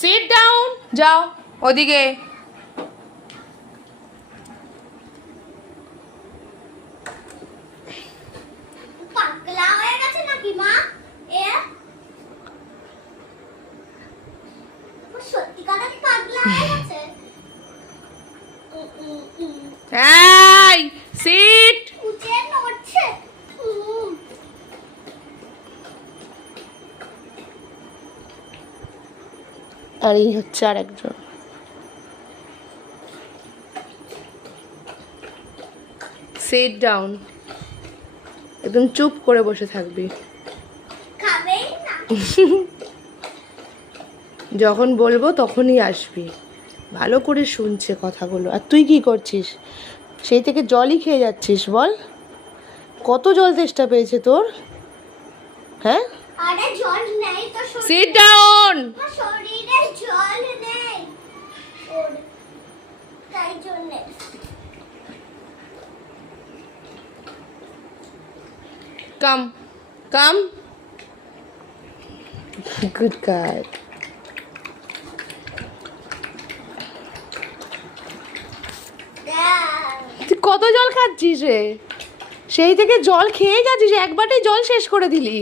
Sit down, যাও ওদিকে। পাগলা হয়ে গেছে নাকি মা? সত্যি কথা কি পাগলা হয়ে গেছে? এই সিট। উঠে নড়ছে। আর এই হচ্ছে আর একজন। সিট ডাউন, একদম চুপ করে বসে থাকবি। খাবেই না। যখন বলবো তখনই আসবি। ভালো করে শুনছে কথাগুলো। আর তুই কি করছিস? সেই থেকে জলই খেয়ে যাচ্ছিস। বল, কত জল তেষ্টা পেয়েছে তোর? হ্যাঁ, আরে জল নেই তো শরীরে। Sit down. শরীরে জল নেই তাই জন্য। কাম কাম, গুড গার্ল। তুই কত জল খাচ্ছিস রে? সেই থেকে জল খেয়ে যাচ্ছিস, একবারটাই জল শেষ করে দিলি।